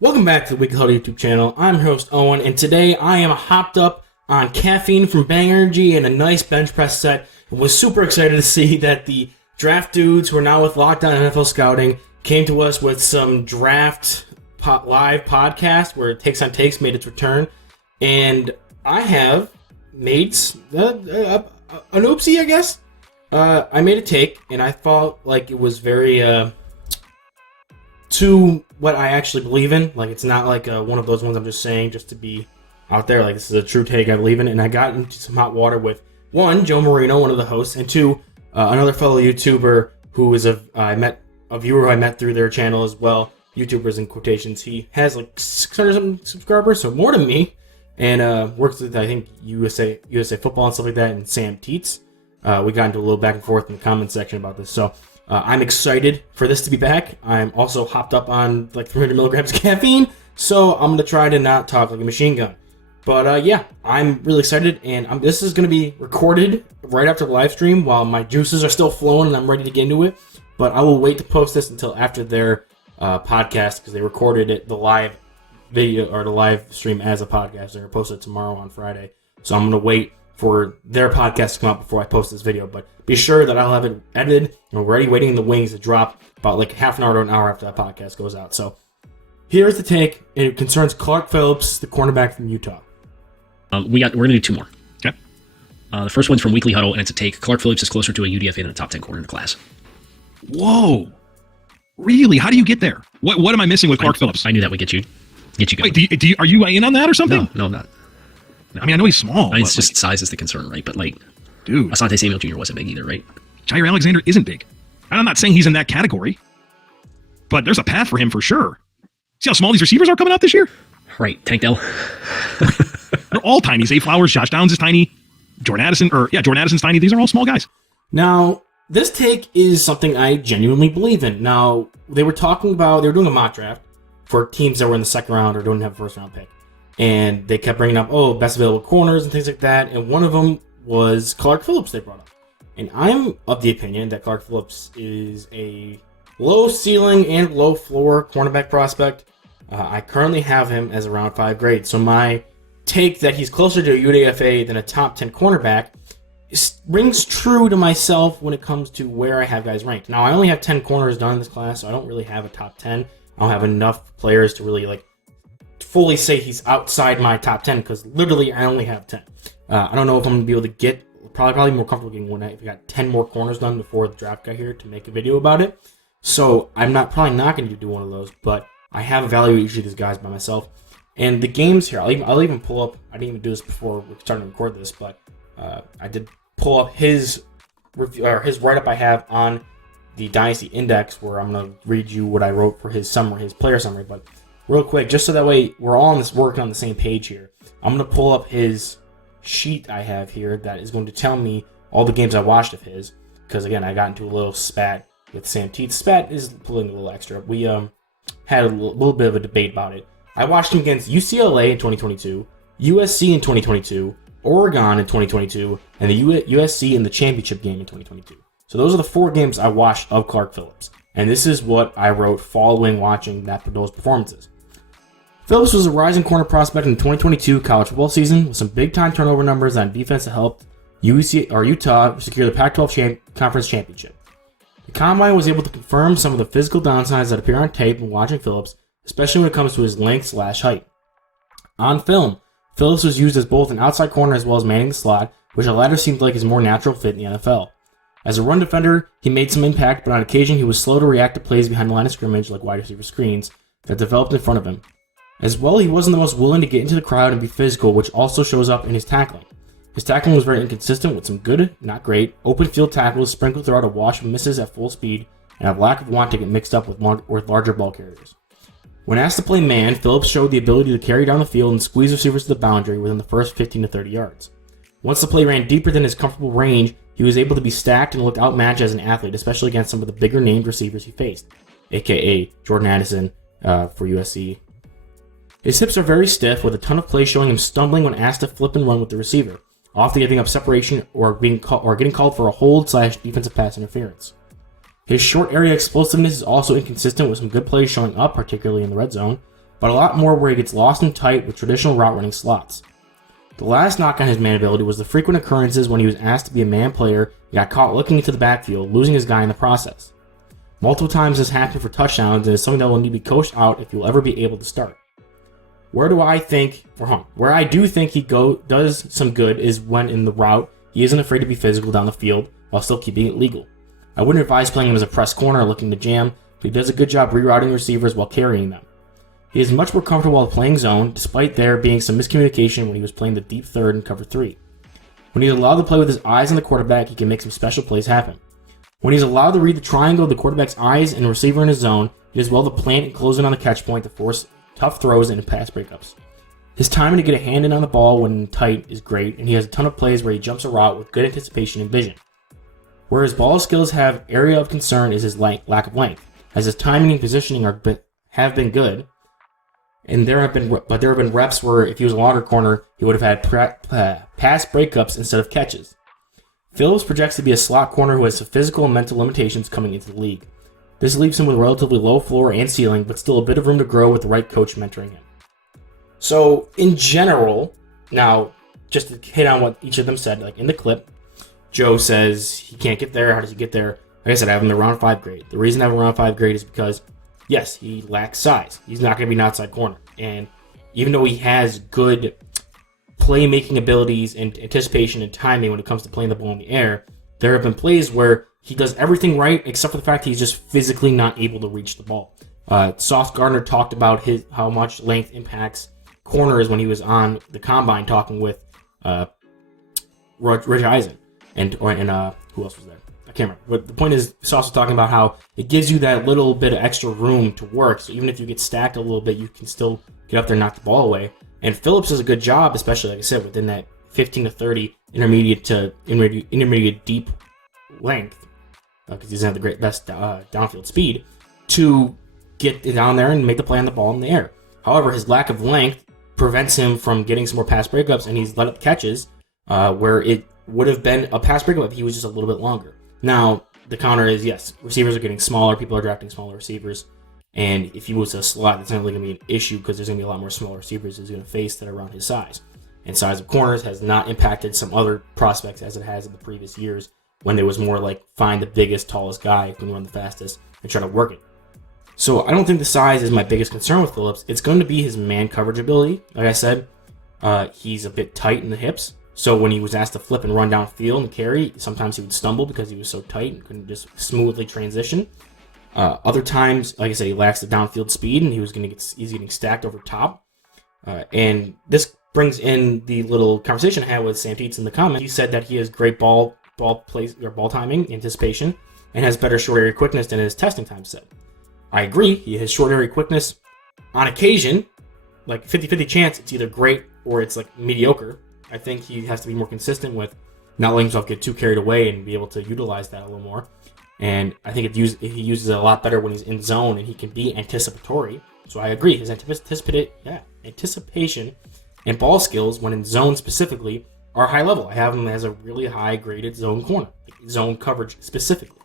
Welcome back to the Weekly Huddle YouTube channel. I'm your host Owen, and today I am hopped up on caffeine from Bang Energy and a nice bench press set. And was super excited to see that the draft dudes who are now with Lockdown NFL Scouting came to us with some draft live podcast where Takes on Takes made its return. And I have made an oopsie, I guess. I made a take, and I felt like it was very to what I actually believe in. Like, it's not like one of those ones I'm just saying just to be out there. Like, this is a true take I believe in. And I got into some hot water with, one, Joe Marino, one of the hosts, and two, another fellow YouTuber who is a viewer who I met through their channel as well. YouTubers in quotations. He has like 600 something subscribers, so more than me, and works with, I think, USA Football and stuff like that, and Sam Teets. We got into a little back and forth in the comment section about this, so I'm excited for this to be back. I'm also hopped up on like 300 milligrams of caffeine, so I'm going to try to not talk like a machine gun. But yeah, I'm really excited, and this is going to be recorded right after the live stream while my juices are still flowing and I'm ready to get into it. But I will wait to post this until after their podcast, because they recorded it, the live video or the live stream as a podcast. They're going to post it tomorrow on Friday. So I'm going to wait for their podcast to come out before I post this video. But be sure that I'll have it edited and already waiting in the wings to drop about like half an hour to an hour after that podcast goes out. So here's the take. It concerns Clark Phillips, the cornerback from Utah. We're going to do two more. Okay. The first one's from Weekly Huddle, and it's a take. Clark Phillips is closer to a UDFA than a top 10 corner in the class. Whoa. Really? How do you get there? What am I missing with Clark Phillips? I knew that would get you going. Wait, are you in on that or something? No, I'm not. I mean, I know he's small. It's just size is the concern, right? But like, dude, Asante Samuel Jr. wasn't big either, right? Jair Alexander isn't big. And I'm not saying he's in that category, but there's a path for him for sure. See how small these receivers are coming out this year? Right. Tank Dell. They're all tiny. Zay Flowers, Josh Downs is tiny. Jordan Addison's tiny. These are all small guys. Now, this take is something I genuinely believe in. Now, they were doing a mock draft for teams that were in the second round or don't have a first round pick. And they kept bringing up, best available corners and things like that. And one of them was Clark Phillips they brought up. And I'm of the opinion that Clark Phillips is a low ceiling and low floor cornerback prospect. I currently have him as a round 5 grade. So my take that he's closer to a UDFA than a top 10 cornerback rings true to myself when it comes to where I have guys ranked. Now, I only have 10 corners done in this class, so I don't really have a top 10. I don't have enough players to really fully say he's outside my top 10, because literally I only have 10. I don't know if I'm going to be able to get, probably more comfortable getting one if I got 10 more corners done before the draft got here to make a video about it. So I'm probably not going to do one of those, but I have evaluated each of these guys by myself. And the games here, I'll even pull up, I didn't even do this before we started to record this, but I did pull up his review, or his write-up I have on the Dynasty Index, where I'm going to read you what I wrote for his summary, his player summary. But real quick, just so that way we're all working on the same page here, I'm going to pull up his sheet I have here that is going to tell me all the games I watched of his, because again, I got into a little spat with Sam Teets. Spat is pulling a little extra. We had a little bit of a debate about it. I watched him against UCLA in 2022, USC in 2022, Oregon in 2022, and the USC in the championship game in 2022. So those are the 4 games I watched of Clark Phillips. And this is what I wrote following watching those performances. Phillips was a rising corner prospect in the 2022 college football season with some big-time turnover numbers on defense that helped Utah secure the Pac-12 conference championship. The Combine was able to confirm some of the physical downsides that appear on tape when watching Phillips, especially when it comes to his length/height. On film, Phillips was used as both an outside corner as well as manning the slot, which the latter seemed like his more natural fit in the NFL. As a run defender, he made some impact, but on occasion he was slow to react to plays behind the line of scrimmage like wide receiver screens that developed in front of him. As well, he wasn't the most willing to get into the crowd and be physical, which also shows up in his tackling. His tackling was very inconsistent, with some good, not great, open field tackles sprinkled throughout a wash of misses at full speed and a lack of want to get mixed up with larger ball carriers. When asked to play man, Phillips showed the ability to carry down the field and squeeze receivers to the boundary within the first 15 to 30 yards. Once the play ran deeper than his comfortable range, he was able to be stacked and look outmatched as an athlete, especially against some of the bigger named receivers he faced, aka Jordan Addison for USC. His hips are very stiff, with a ton of plays showing him stumbling when asked to flip and run with the receiver, often giving up separation or getting called for a hold/defensive pass interference. His short area explosiveness is also inconsistent, with some good plays showing up, particularly in the red zone, but a lot more where he gets lost in tight with traditional route running slots. The last knock on his man ability was the frequent occurrences when he was asked to be a man player and got caught looking into the backfield, losing his guy in the process. Multiple times this happened for touchdowns and is something that will need to be coached out if he will ever be able to start. Where I do think he does some good is when in the route, he isn't afraid to be physical down the field while still keeping it legal. I wouldn't advise playing him as a press corner or looking to jam, but he does a good job rerouting receivers while carrying them. He is much more comfortable while playing zone, despite there being some miscommunication when he was playing the deep third and cover 3. When he's allowed to play with his eyes on the quarterback, he can make some special plays happen. When he's allowed to read the triangle of the quarterback's eyes and the receiver in his zone, he does well to plant and close in on the catch point to force tough throws and pass breakups. His timing to get a hand in on the ball when tight is great, and he has a ton of plays where he jumps a route with good anticipation and vision. Where his ball skills have area of concern is his lack of length, as his timing and positioning have been good, and there have been reps where if he was a longer corner, he would have had pass breakups instead of catches. Phillips projects to be a slot corner who has some physical and mental limitations coming into the league. This leaves him with a relatively low floor and ceiling, but still a bit of room to grow with the right coach mentoring him. So, in general, now, just to hit on what each of them said, like in the clip, Joe says he can't get there. How does he get there? Like I said, I have him in the round 5 grade. The reason I have him around 5 grade is because, yes, he lacks size. He's not going to be an outside corner. And even though he has good playmaking abilities and anticipation and timing when it comes to playing the ball in the air, there have been plays where he does everything right except for the fact he's just physically not able to reach the ball. Sauce Gardner talked about how much length impacts corners when he was on the combine talking with Rich Eisen and who else was there? I can't remember. But the point is, Sauce was talking about how it gives you that little bit of extra room to work. So even if you get stacked a little bit, you can still get up there and knock the ball away. And Phillips does a good job, especially, like I said, within that 15 to 30 intermediate deep length, because he doesn't have the best downfield speed, to get down there and make the play on the ball in the air. However, his lack of length prevents him from getting some more pass breakups, and he's let up catches where it would have been a pass breakup if he was just a little bit longer. Now, the counter is, yes, receivers are getting smaller. People are drafting smaller receivers. And if he was a slot, that's not really going to be an issue because there's going to be a lot more smaller receivers he's going to face that are around his size. And size of corners has not impacted some other prospects as it has in the previous years when there was more like find the biggest, tallest guy who can run the fastest and try to work it. So I don't think the size is my biggest concern with Phillips. It's going to be his man coverage ability. Like I said, he's a bit tight in the hips. So when he was asked to flip and run downfield and carry, sometimes he would stumble because he was so tight and couldn't just smoothly transition. Other times, like I said, he lacks the downfield speed, and he's getting stacked over top. And this brings in the little conversation I had with Sam Teets in the comments. He said that he has great ball timing, anticipation, and has better short area quickness than his testing time said. I agree. He has short area quickness on occasion, like 50-50 chance. It's either great or it's like mediocre. I think he has to be more consistent with not letting himself get too carried away and be able to utilize that a little more. And I think he uses it a lot better when he's in zone and he can be anticipatory. So I agree. His anticipation and ball skills when in zone specifically are high level. I have him as a really high graded zone corner, zone coverage specifically,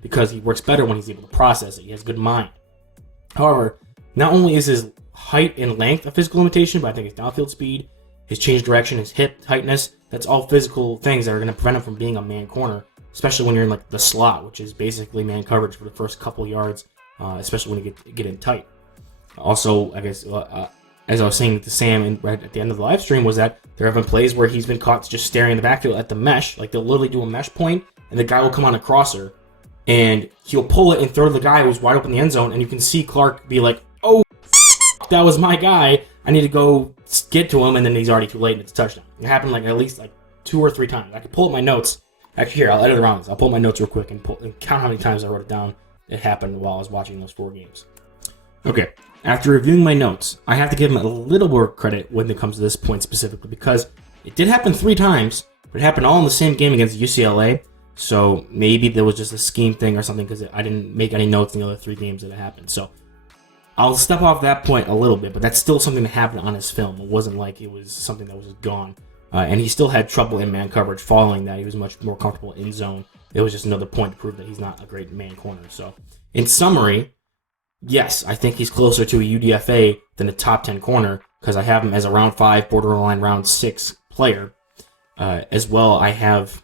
because he works better when he's able to process it. He has good mind. However, not only is his height and length a physical limitation, but I think his downfield speed, his change direction, his hip tightness, that's all physical things that are going to prevent him from being a man corner, especially when you're in like the slot, which is basically man coverage for the first couple yards, especially when you get in tight. Also, I guess, as I was saying to Sam right at the end of the live stream, was that there have been plays where he's been caught just staring in the backfield at the mesh. Like, they'll literally do a mesh point, and the guy will come on a crosser, and he'll pull it and throw to the guy who's wide open in the end zone, and you can see Clark be like, oh, that was my guy. I need to go get to him, and then he's already too late, and it's a touchdown. It happened like at least like 2 or 3 times. I could pull up my notes. Actually, here, I'll edit around this. I'll pull up my notes real quick and count how many times I wrote it down. It happened while I was watching those 4 games. Okay, after reviewing my notes, I have to give him a little more credit when it comes to this point specifically, because it did happen 3 times, but it happened all in the same game against UCLA, so maybe there was just a scheme thing or something, because I didn't make any notes in the other 3 games that it happened. So I'll step off that point a little bit, but that's still something that happened on his film. It wasn't like it was something that was just gone. And he still had trouble in man coverage. Following that, he was much more comfortable in zone. It was just another point to prove that he's not a great man corner. So, in summary, yes, I think he's closer to a UDFA than a top 10 corner because I have him as a round 5, borderline round 6 player. As well, I have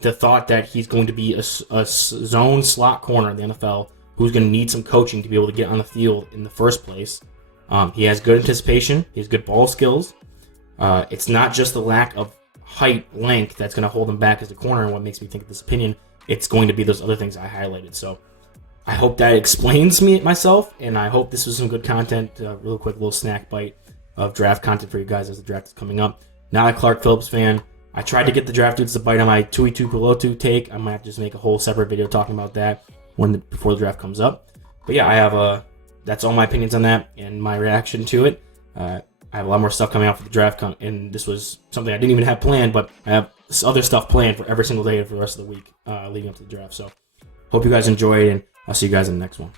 the thought that he's going to be a zone slot corner in the NFL who's going to need some coaching to be able to get on the field in the first place. He has good anticipation. He has good ball skills. It's not just the lack of height, length that's going to hold him back as a corner and what makes me think of this opinion. It's going to be those other things I highlighted. So I hope that explains myself, and I hope this was some good content. Real quick, little snack bite of draft content for you guys as the draft is coming up. Not a Clark Phillips fan. I tried to get the draft dudes to bite on my Tui Tuipulotu take. I might have to just make a whole separate video talking about that before the draft comes up. But yeah, I have that's all my opinions on that and my reaction to it. I have a lot more stuff coming out for the draft, and this was something I didn't even have planned, but I have other stuff planned for every single day for the rest of the week leading up to the draft. So hope you guys enjoyed, and I'll see you guys in the next one.